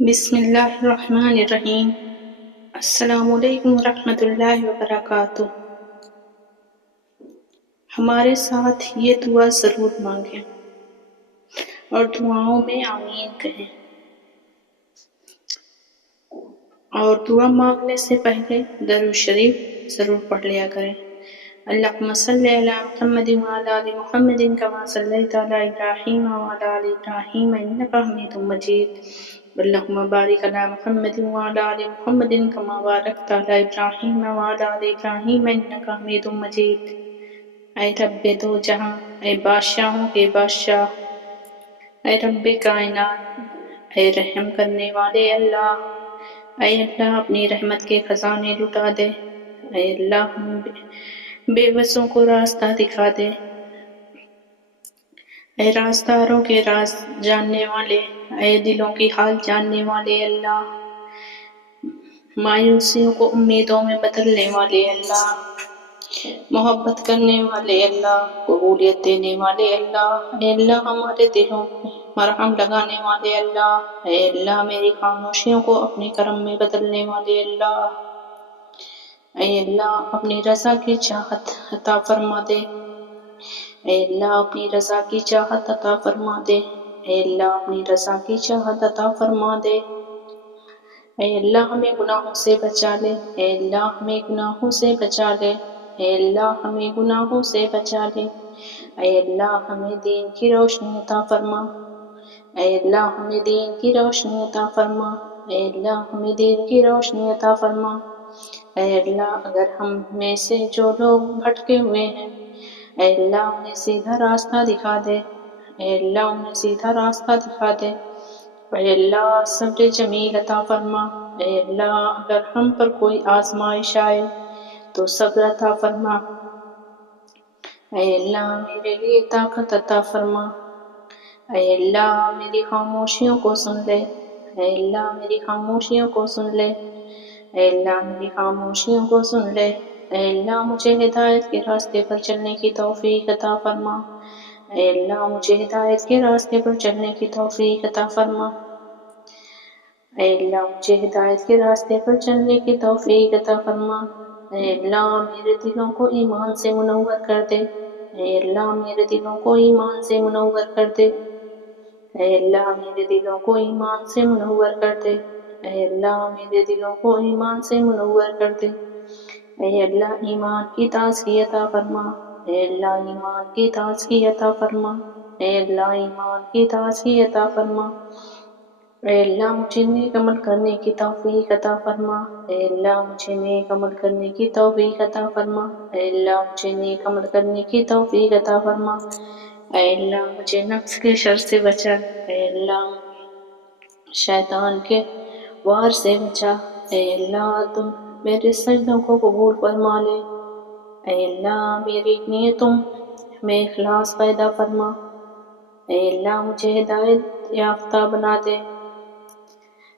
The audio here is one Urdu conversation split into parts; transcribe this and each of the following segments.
بسم اللہ الرحمن الرحیم۔ السلام علیکم ورحمۃ اللہ وبرکاتہ۔ ہمارے ساتھ یہ دعا ضرور مانگیں اور دعاؤں میں آمین کہیں، اور دعا مانگنے سے پہلے درود شریف ضرور پڑھ لیا کریں۔ اللہم صلی علی محمد وعلی آل محمد کما صلیت علی ابراہیم وعلی آل ابراہیم انک حمید مجید، اللہم بارک علی محمد وعلی آل محمد کما بارکت علی ابراہیم وعلی آل ابراہیم انک حمید مجید۔ اے رب دو جہاں، اے بادشاہوں کے بادشاہ، اے رب کائنات، اے رحم کرنے والے اللہ، اے اللہ اپنی رحمت کے خزانے لٹا دے، اے اللہ ہم بے بسوں کو راستہ دکھا دے، اے رازداروں کے راز جاننے والے، اے دلوں کی حال جاننے والے اللہ، مایوسیوں کو امیدوں میں بدلنے والے اللہ، محبت کرنے والے اللہ، قبولیت دینے والے اللہ، اے اللہ ہمارے دلوں میں مرہم لگانے والے اللہ، اے اللہ میری خاموشیوں کو اپنے کرم میں بدلنے والے اللہ، اے اللہ اپنی رضا کی چاہت عطا فرما دے، اے اللہ اپنی رضا کی چاہت عطا فرما دے، اے اللہ اپنی رضا کی چاہت عطا فرما دے، اے اللہ ہمیں گناہوں سے بچا لے، اے اللہ ہمیں گناہوں سے بچا لے، اے اللہ ہمیں گناہوں سے بچا لے، اے اللہ ہمیں دین کی روشنی عطا فرما، اے اللہ ہمیں دین کی روشنی عطا فرما، اے اللہ ہمیں دین کی روشنی عطا فرما، اے اللہ اگر ہم میں سے جو لوگ بھٹکے ہوئے ہیں، اے اللہ انہیں سیدھا راستہ دکھا دے، اے اللہ انہیں سیدھا راستہ دکھا دے، اے اللہ صبر جمیل عطا فرما، اے اللہ اگر ہم پر کوئی آزمائش آئے تو صبر عطا فرما، اے اللہ میرے لیے طاقت عطا فرما، اے اللہ میری خاموشیوں کو سن لے، اے اللہ میری خاموشیوں کو سن لے، اے اللہ میری خاموشیوں کو سن لے، اے اللہ مجھے ہدایت کے راستے پر چلنے کی توفیق عطا فرما، اے اللہ مجھے ہدایت کے راستے پر چلنے کی توفیق عطا فرما، اے اللہ مجھے ہدایت کے راستے پر چلنے کی توفیق عطا فرما، اے اللہ میرے دلوں کو ایمان سے منور کر دے، اے اللہ میرے دلوں کو ایمان سے منور کر دے، اے اللہ میرے دلوں کو ایمان سے منور کر دے، اے اللہ میرے دلوں کو ایمان سے منور کر دے، اے اللہ ایمان کی تازگی عطا فرما، اے اللہ ایمان کی تازگی عطا فرما، اے اللہ ایمان کی تازگی عطا فرما، اے اللہ مجھے نیک عمل کرنے کی توفیق عطا فرما، اے اللہ مجھے نیک عمل کرنے کی توفیق عطا فرما، اے اللہ مجھے نیک عمل کرنے کی توفیق عطا فرما، اے اللہ مجھے نفس کے شر سے بچا، اے اللہ شیطان کے وار سے بچا، اے اللہ تم میرے سجدوں کو قبول فرما لے، اے اللہ میری نیتوں میں اخلاص پیدا فرما، اے اللہ مجھے ہدایت یافتہ بنا دے،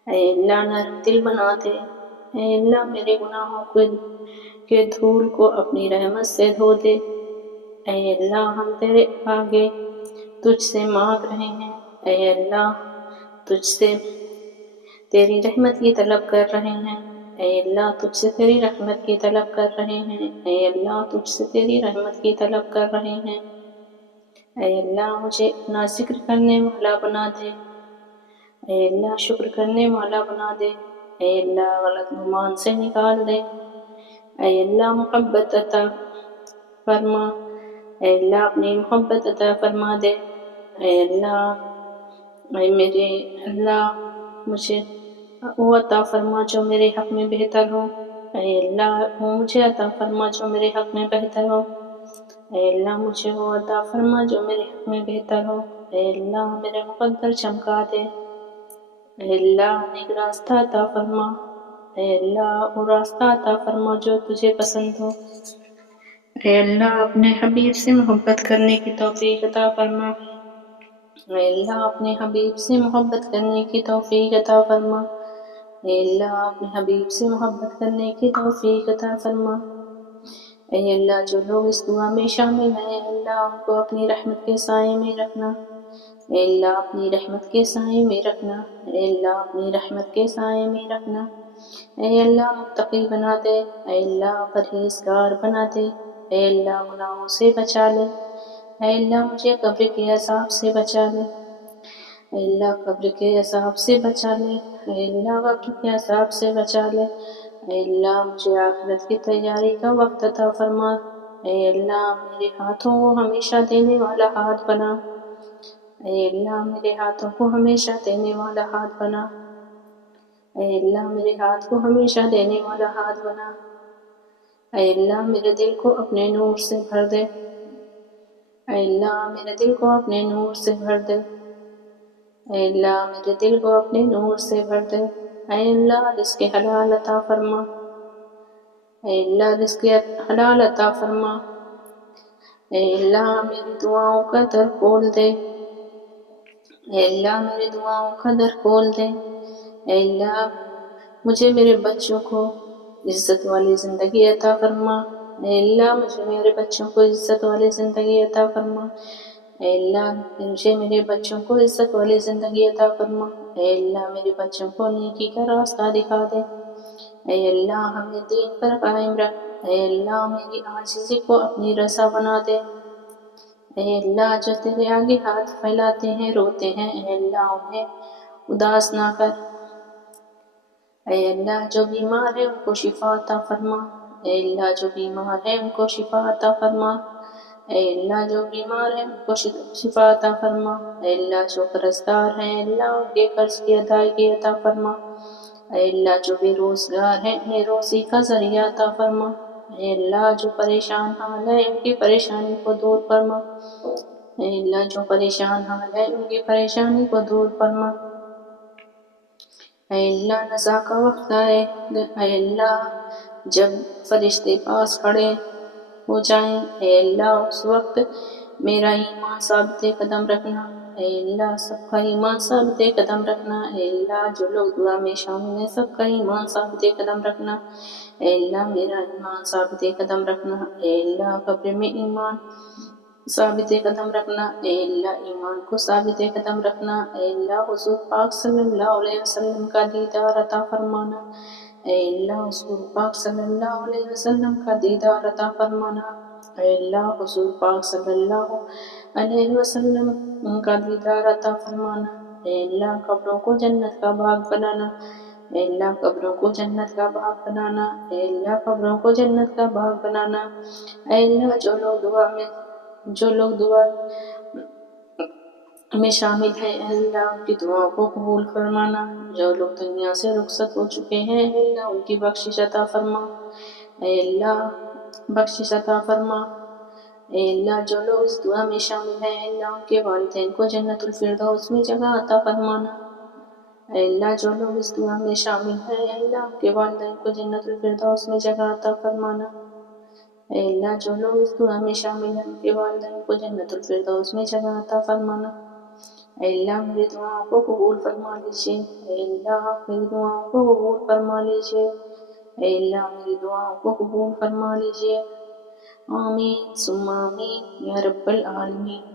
اے اللہ نرم دل بنا دے، اے اللہ میرے گناہوں کے دھول کو اپنی رحمت سے دھو دے، اے اللہ ہم تیرے آگے تجھ سے مانگ رہے ہیں، اے اللہ تجھ سے تیری رحمت کی طلب کر رہے ہیں، اے اللہ تجھ سے تیری رحمت کی طلب کر رہے ہیں، اے اللہ تجھ سے تیری رحمت کی طلب کر رہے ہیں، اے اللہ مجھے اپنا ذکر کرنے والا بنا دے، اے اللہ شکر کرنے والا بنا دے، اے اللہ غلط گمان سے نکال دے، اے اللہ محبت عطا فرما، اے اللہ اپنی محبت عطا فرما دے، اے اللہ اے میرے اللہ مجھے وہ عطا فرما جو میرے حق میں بہتر ہو، اے اللہ وہ مجھے عطا فرما جو میرے حق میں بہتر ہو، اے اللہ مجھے وہ عطا فرما جو میرے حق میں بہتر ہو، اے اللہ میرے مقدر چمکا دے، اے اللہ ایک راستہ عطا فرما، اے اللہ وہ راستہ عطا فرما جو تجھے پسند ہو، اے اللہ اپنے حبیب سے محبت کرنے کی توفیق عطا فرما، اے اللہ اپنے حبیب سے محبت کرنے کی توفیق عطا فرما، اے اللہ اپنے حبیب سے محبت کرنے کی توفیق عطا فرما، اے اللہ جو لوگ اس دعا میں شامل ہیں اللہ ان کو اپنی رحمت کے سائے میں رکھنا، اے اللہ اپنی رحمت کے سائے میں رکھنا، اے اللہ اپنی رحمت کے سائے میں رکھنا، اے اللہ متقی بنا دے، اے اللہ پرہیزگار بنا دے، اے اللہ گناہوں سے بچا لے، اے اللہ مجھے قبر کے عذاب سے بچا لے، اے اللہ قبر کے عذاب سے بچا لے، اے اللہ قبر کے عذاب سے بچا لے، اے اللہ مجھے آخرت کی تیاری کا وقت عطا فرما، اے اللہ میرے ہاتھوں کو ہمیشہ دینے والا ہاتھ بنا، اے اللہ میرے ہاتھوں کو ہمیشہ دینے والا ہاتھ بنا، اے اللہ میرے ہاتھ کو ہمیشہ دینے والا ہاتھ بنا، اے اللہ میرے دل کو اپنے نور سے بھر دے، اے اللہ میرے دل کو اپنے نور سے بھر دے، اے اللہ میرے دل کو اپنے نور سے بھر دے، اے اللہ رزق حلال عطا فرما، اے اللہ رزق حلال عطا فرما، اے اللہ میری دعاؤں کا در کھول دے، اے اللہ میری دعاؤں کا در کھول دے، اے اللہ مجھے میرے بچوں کو عزت والی زندگی عطا فرما، اے اللہ مجھے میرے بچوں کو عزت والی زندگی عطا فرما، اے اللہ مجھے میرے بچوں کو عزت والی زندگی عطا فرما، اے اللہ میرے بچوں کو نیکی کا راستہ دکھا دے، اے اللہ ہمیں دین پر قائم رکھ، اے اللہ میری عاجزی کو اپنی رضا بنا دے، اے اللہ جو تیرے آگے ہاتھ پھیلاتے ہیں روتے ہیں، اے اللہ انہیں اداس نہ کر، اے اللہ جو بیمار ہے ان کو شفا عطا فرما، اے اللہ جو بیمار ہے ان کو شفا عطا فرما، اے اللہ جو بیمار ہے ان کو شفا عطا فرما، اے اللہ جو قرض دار ہیں اللہ ان کے قرض کی ادائیگی عطا فرما، اے اللہ جو بے روزگار ہیں انہیں روزی کا ذریعہ عطا فرما، اے اللہ جو پریشان حال ہے ان کی پریشانی کو دور فرما، اے اللہ جو پریشان حال ہے ان کی پریشانی کو دور فرما، اے اللہ نزا کا وقت آئے، اے اللہ جب فرشتے پاس کھڑے ہو جائیں، اے اللہ اس وقت میرا ایمان ثابت قدم رکھنا، اے اللہ سب کا ایمان ثابت قدم رکھنا، اے اللہ جو لوگ دعا میں شامل ہیں سب کا ایمان ثابت قدم رکھنا، اے اللہ میرا ایمان ثابت قدم رکھنا، اے اللہ قبر میں ایمان ثابت قدم رکھنا، اے اللہ ایمان کو ثابت قدم رکھنا، اے اللہ حضور پاک صلی اللہ علیہ وسلم کا دیدار عطا فرمانا، اے اللہ حضور پاک صلی اللہ علیہ وسلم کا دیدار عطا فرمانا، اے اللہ حضور پاک صلی اللہ علیہ وسلم کا دیدار عطا فرمانا، اے اللہ قبروں کو جنت کا باغ بنانا، اے اللہ قبروں کو جنت کا باغ بنانا، اے اللہ قبروں کو جنت کا باغ بنانا، اے اللہ جو لوگ دعا میں شامل ہیں اے اللہ ان کی دعاؤں کو قبول فرمانا، جو لوگ دنیا سے رخصت ہو چکے ہیں اے اللہ ان کی بخشش عطا فرما، اے اللہ بخشش عطا فرما، اے اللہ جو لوگ اس دعا میں شامل ہیں اے اللہ ان کے والدین کو جنت الفردوس میں جگہ عطا فرمانا، اے اللہ جو لوگ اس دعا میں شامل ہیں اے اللہ ان کے والدین کو جنت الفردوس میں جگہ عطا فرمانا، اے اللہ جو لوگ اس دعا میں شامل ہیں ان کے والدین کو جنت الفردوس میں جگہ عطا فرمانا، اے اللہ میری دعاؤں کو قبول فرما لیجیے، اے اللہ میری دعاؤں کو قبول فرما لیجیے، اے اللہ میری دعاؤں کو قبول فرما لیجیے، آمین ثم آمین یا رب العالمین۔